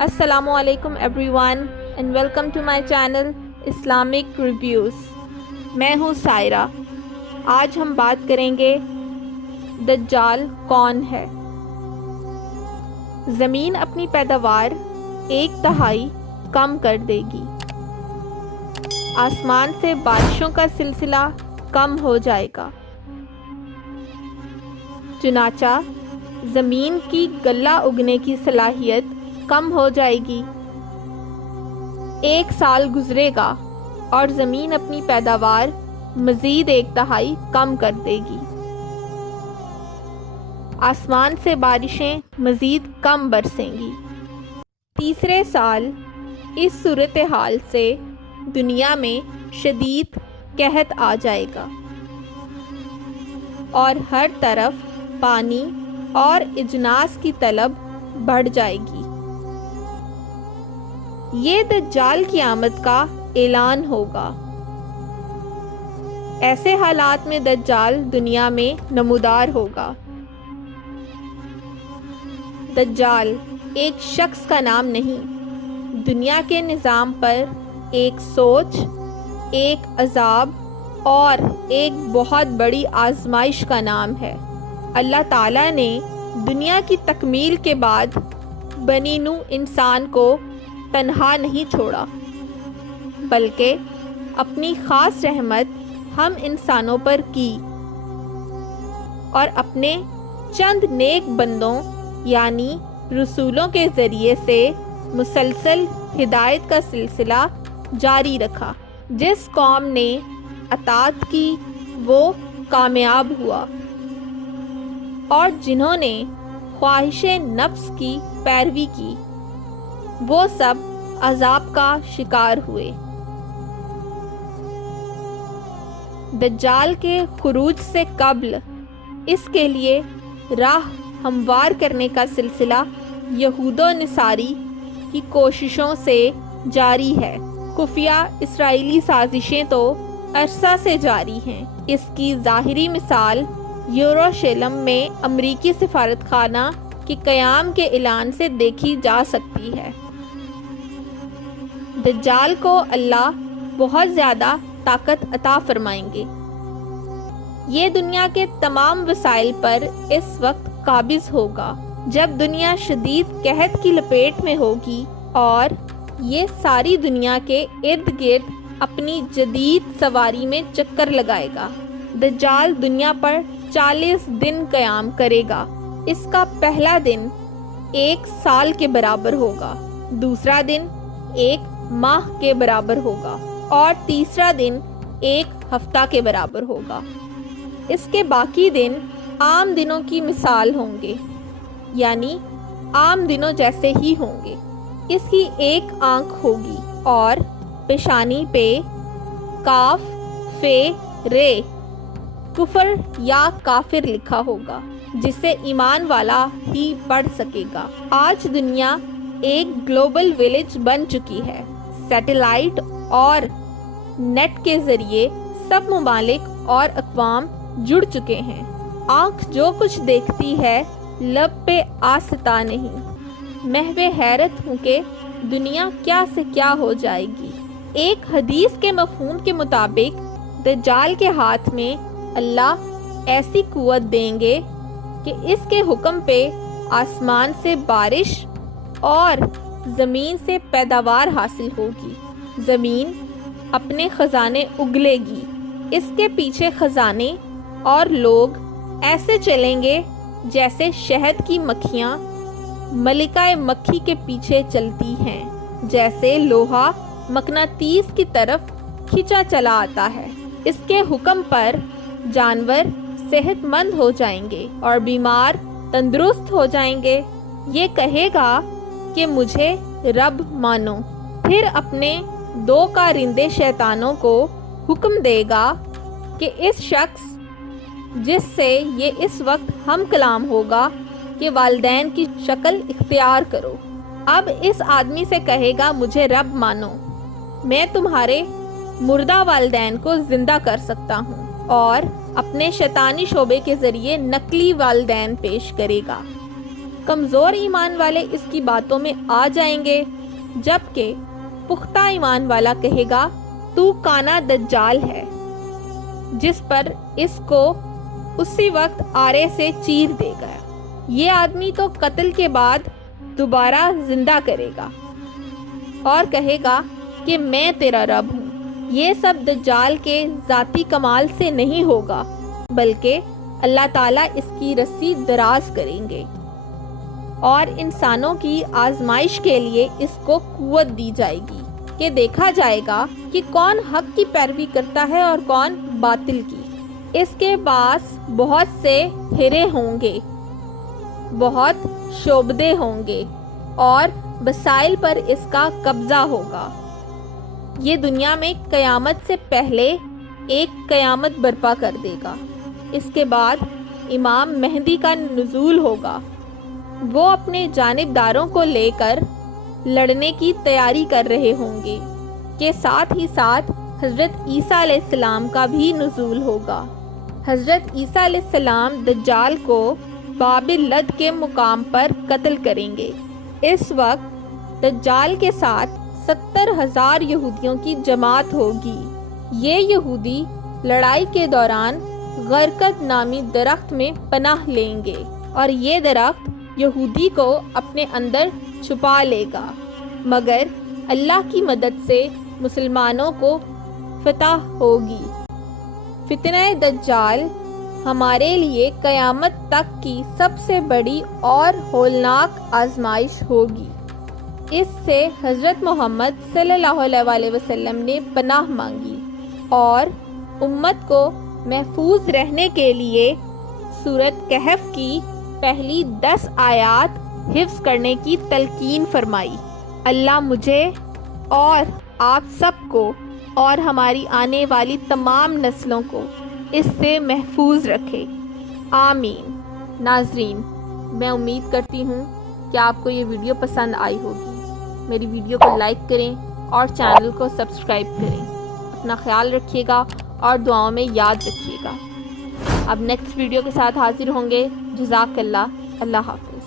السلام علیکم everyone and welcome to my channel Islamic reviews. میں ہوں سائرہ. آج ہم بات کریں گے دجال کون ہے. زمین اپنی پیداوار 1/3 کم کر دے گی. آسمان سے بارشوں کا سلسلہ کم ہو جائے گا. چنانچہ زمین کی غلہ اگنے کی صلاحیت کم ہو جائے گی. 1 سال گزرے گا اور زمین اپنی پیداوار مزید 1/3 کم کر دے گی. آسمان سے بارشیں مزید کم برسیں گی. تیسرے سال اس صورتحال سے دنیا میں شدید قحط آ جائے گا اور ہر طرف پانی اور اجناس کی طلب بڑھ جائے گی. یہ دجال کی آمد کا اعلان ہوگا. ایسے حالات میں دجال دنیا میں نمودار ہوگا. دجال ایک شخص کا نام نہیں، دنیا کے نظام پر ایک سوچ، ایک عذاب اور ایک بہت بڑی آزمائش کا نام ہے. اللہ تعالیٰ نے دنیا کی تکمیل کے بعد بنی نوح انسان کو تنہا نہیں چھوڑا، بلکہ اپنی خاص رحمت ہم انسانوں پر کی اور اپنے چند نیک بندوں یعنی رسولوں کے ذریعے سے مسلسل ہدایت کا سلسلہ جاری رکھا. جس قوم نے اطاعت کی وہ کامیاب ہوا، اور جنہوں نے خواہش نفس کی پیروی کی وہ سب عذاب کا شکار ہوئے. دجال کے خروج سے قبل اس کے لیے راہ ہموار کرنے کا سلسلہ یہود و نصاری کی کوششوں سے جاری ہے. خفیہ اسرائیلی سازشیں تو عرصہ سے جاری ہیں. اس کی ظاہری مثال یروشلم میں امریکی سفارت خانہ کے قیام کے اعلان سے دیکھی جا سکتی ہے. دجال کو اللہ بہت زیادہ طاقت عطا فرمائیں گے. یہ دنیا کے تمام وسائل پر اس وقت قابض ہوگا جب دنیا شدید قحط کی لپیٹ میں ہوگی، اور یہ ساری دنیا کے ارد گرد اپنی جدید سواری میں چکر لگائے گا. دجال دنیا پر 40 دن قیام کرے گا. اس کا پہلا دن 1 سال کے برابر ہوگا، دوسرا دن 1 ماہ کے برابر ہوگا اور تیسرا دن 1 ہفتہ کے برابر ہوگا. اس کے باقی دن عام دنوں کی مثال ہوں گے، یعنی عام دنوں جیسے ہی ہوں گے. اس کی 1 آنکھ ہوگی اور پیشانی پہ کاف فے رے کفر یا کافر لکھا ہوگا، جسے ایمان والا ہی پڑھ سکے گا. آج دنیا ایک گلوبل ولیج بن چکی ہے. سیٹلائٹ اور نیٹ کے ذریعے سب ممالک اور اقوام جڑ چکے ہیں. آنکھ جو کچھ دیکھتی ہے لب پہ آستا نہیں. محو حیرت ہوں کہ دنیا کیا سے کیا ہو جائے گی. ایک حدیث کے مفہوم کے مطابق دجال کے ہاتھ میں اللہ ایسی قوت دیں گے کہ اس کے حکم پہ آسمان سے بارش اور زمین سے پیداوار حاصل ہوگی. زمین اپنے خزانے اگلے گی. اس کے پیچھے خزانے اور لوگ ایسے چلیں گے جیسے شہد کی مکھیاں ملکہ مکھی کے پیچھے چلتی ہیں، جیسے لوہا مقناطیس کی طرف کھینچا چلا آتا ہے. اس کے حکم پر جانور صحت مند ہو جائیں گے اور بیمار تندرست ہو جائیں گے. یہ کہے گا کہ مجھے رب مانو، پھر اپنے 2 کارندے شیطانوں کو حکم دے گا کہ اس شخص جس سے یہ اس وقت ہم کلام ہوگا کہ والدین کی شکل اختیار کرو. اب اس آدمی سے کہے گا مجھے رب مانو، میں تمہارے مردہ والدین کو زندہ کر سکتا ہوں، اور اپنے شیطانی شعبے کے ذریعے نقلی والدین پیش کرے گا. کمزور ایمان والے اس کی باتوں میں آ جائیں گے، جبکہ پختہ ایمان والا کہے گا تو کانا دجال ہے، جس پر اس کو اسی وقت آرے سے چیر دے گا۔ یہ آدمی تو قتل کے بعد دوبارہ زندہ کرے گا اور کہے گا کہ میں تیرا رب ہوں۔ یہ سب دجال کے ذاتی کمال سے نہیں ہوگا، بلکہ اللہ تعالیٰ اس کی رسی دراز کریں گے اور انسانوں کی آزمائش کے لیے اس کو قوت دی جائے گی کہ دیکھا جائے گا کہ کون حق کی پیروی کرتا ہے اور کون باطل کی۔ اس کے پاس بہت سے ہرے ہوں گے، بہت شعبدے ہوں گے اور وسائل پر اس کا قبضہ ہوگا۔ یہ دنیا میں قیامت سے پہلے ایک قیامت برپا کر دے گا۔ اس کے بعد امام مہدی کا نزول ہوگا۔ وہ اپنے جانبداروں کو لے کر لڑنے کی تیاری کر رہے ہوں گے کہ ساتھ ہی ساتھ حضرت عیسیٰ علیہ السلام کا بھی نزول ہوگا۔ حضرت عیسیٰ علیہ السلام دجال کو باب لد کے مقام پر قتل کریں گے۔ اس وقت دجال کے ساتھ 70,000 یہودیوں کی جماعت ہوگی۔ یہ یہودی لڑائی کے دوران غرقد نامی درخت میں پناہ لیں گے اور یہ درخت یہودی کو اپنے اندر چھپا لے گا، مگر اللہ کی مدد سے مسلمانوں کو فتح ہوگی۔ فتنہ دجال ہمارے لیے قیامت تک کی سب سے بڑی اور ہولناک آزمائش ہوگی۔ اس سے حضرت محمد صلی اللہ علیہ وسلم نے پناہ مانگی اور امت کو محفوظ رہنے کے لیے سورۃ کہف کی پہلی 10 آیات حفظ کرنے کی تلقین فرمائی۔ اللہ مجھے اور آپ سب کو اور ہماری آنے والی تمام نسلوں کو اس سے محفوظ رکھے، آمین۔ ناظرین، میں امید کرتی ہوں کہ آپ کو یہ ویڈیو پسند آئی ہوگی۔ میری ویڈیو کو لائک کریں اور چینل کو سبسکرائب کریں۔ اپنا خیال رکھیے گا اور دعاؤں میں یاد رکھیے گا۔ اب نیکسٹ ویڈیو کے ساتھ حاضر ہوں گے۔ جزاک اللہ۔ اللہ حافظ۔